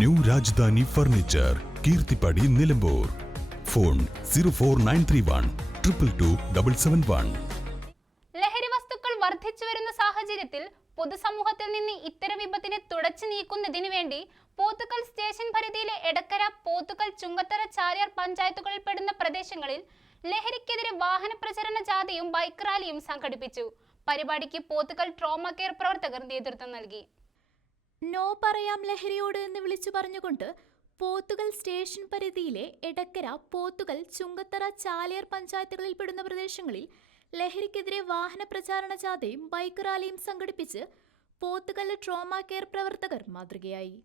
New Rajadhani furniture Keerthippadi Nilambur. Phone zero four nine three one triple two double seven one. ലഹരി വസ്തുക്കൾ വർദ്ധിച്ചു വരുന്ന സാഹചര്യത്തിൽ പൊതുസമൂഹത്തിൽ നിന്ന് ഇത്തരം വിപത്തിനെ തുടച്ചു നീക്കുന്നതിന് വേണ്ടി പോത്തുക്കൽ സ്റ്റേഷൻ പരിധിയിലെ എടക്കര പോത്തുക്കൽ ചുങ്കത്തറ ചാരിയാർ പഞ്ചായത്തുകളിൽ പെടുന്ന പ്രദേശങ്ങളിൽ ലഹരിക്കെതിരെ വാഹന പ്രചരണ ജാഥയും ബൈക്ക് റാലിയും സംഘടിപ്പിച്ചു. പരിപാടിക്ക് പോത്തുക്കൽ ട്രോമ കെയർ പ്രവർത്തകർ നേതൃത്വം നൽകി. നോ പറയാം ലഹരിയോട് എന്ന് വിളിച്ചു പറഞ്ഞുകൊണ്ട് പോത്തുകൽ സ്റ്റേഷൻ പരിധിയിലെ എടക്കര പോത്തുകൽ ചുങ്കത്തറ ചാലിയർ പഞ്ചായത്തുകളിൽ പെടുന്ന പ്രദേശങ്ങളിൽ ലഹരിക്കെതിരെ വാഹന പ്രചാരണ ജാഥയും ബൈക്ക് റാലിയും സംഘടിപ്പിച്ച് പോത്തുകൽ ട്രോമ കെയർ പ്രവർത്തകർ മാതൃകയായി.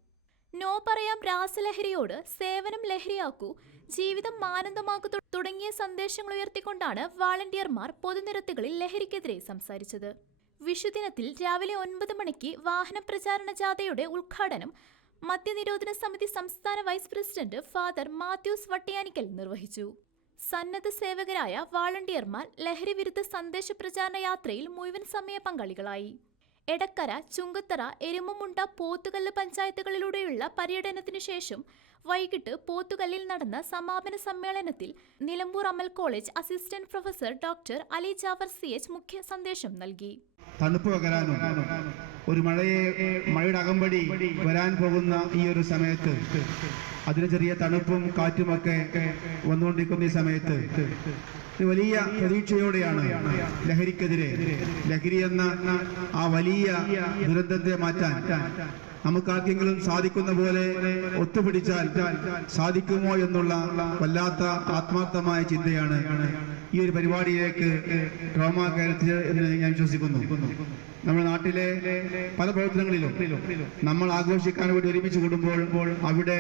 നോ പറയാം രാസലഹരിയോട് സേവനം ലഹരിയാക്കൂ ജീവിതം ആനന്ദമാക്കു തുടങ്ങിയ സന്ദേശങ്ങൾ ഉയർത്തിക്കൊണ്ടാണ് വാളണ്ടിയർമാർ പൊതുനിരത്തുകളിൽ ലഹരിക്കെതിരെ സംസാരിച്ചത്. വിഷുദിനത്തിൽ രാവിലെ ഒൻപത് മണിക്ക് വാഹന പ്രചാരണ ജാഥയുടെ ഉദ്ഘാടനം മദ്യനിരോധന സമിതി സംസ്ഥാന vice president father Mathews Vattiyanickal നിർവഹിച്ചു. സന്നദ്ധ സേവകരായ വാളണ്ടിയർമാർ ലഹരി വിരുദ്ധ സന്ദേശ പ്രചാരണ യാത്രയിൽ മുഴുവൻ സമയ പങ്കാളികളായി. എടക്കര ചുങ്കത്തറ എരുമമുണ്ട പോത്തുകല്ല് പഞ്ചായത്തുകളിലൂടെയുള്ള പര്യടനത്തിനു ശേഷം വൈകിട്ട് പോത്തുകല്ലിൽ നടന്ന സമാപന സമ്മേളനത്തിൽ Nilambur Amal college assistant professor doctor Ali Jafar C H മുഖ്യ സന്ദേശം നൽകി. തണുപ്പ് പകരാനും ഒരു മഴയെ മഴയുടെ അകമ്പടി വരാൻ പോകുന്ന ഈ ഒരു സമയത്ത് അതിന് ചെറിയ തണുപ്പും കാറ്റുമൊക്കെ വന്നുകൊണ്ടിരിക്കുന്ന ഈ സമയത്ത് വലിയ പ്രതീക്ഷയോടെയാണ് ലഹരിക്കെതിരെ ലഹരി എന്ന ആ വലിയ ദുരന്തത്തെ മാറ്റാൻ നമുക്കാർക്കെങ്കിലും സാധിക്കുന്ന പോലെ ഒത്തുപിടിച്ചാൽ സാധിക്കുമോ എന്നുള്ള വല്ലാത്ത ആത്മാർത്ഥമായ ചിന്തയാണ് ഈ ഒരു പരിപാടിയിലേക്ക് ട്രോമ കയറ്റി എന്ന് ഞാൻ വിശ്വസിക്കുന്നു. നമ്മുടെ നാട്ടിലെ പല പ്രവർത്തനങ്ങളിലും നമ്മൾ ആഘോഷിക്കാൻ വേണ്ടി ഒരുമിച്ച് കൂടുമ്പോൾ അവിടെ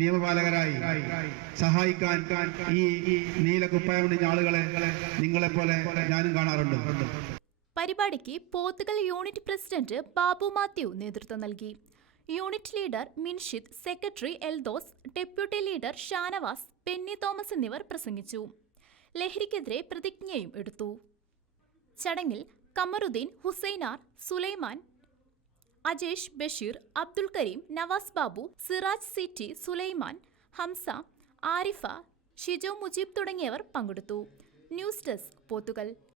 നിയമപാലകരായി സഹായിക്കാൻ ഈ നീല നിങ്ങളെ ആളുകളെ നിങ്ങളെപ്പോലെ ഞാനും കാണാറുണ്ട്. പരിപാടിക്ക് പോത്തുകൽ യൂണിറ്റ് പ്രസിഡന്റ് ബാബു മാത്യു നേതൃത്വം നൽകി. Unit leader Minshith secretary Eldhose deputy leader Shanavas Penny Thomas എന്നിവർ പ്രസംഗിച്ചു. ലഹരിക്കെതിരെ പ്രതിജ്ഞയും എടുത്തു. ചടങ്ങിൽ കമറുദ്ദീൻ ഹുസൈനാർ സുലൈമാൻ അജേഷ് ബഷീർ അബ്ദുൽ കരീം നവാസ് ബാബു സിറാജ് സിറ്റി സുലൈമാൻ ഹംസ ആരിഫ ഷിജോ മുജീബ് തുടങ്ങിയവർ പങ്കെടുത്തു. News desk Pothukal.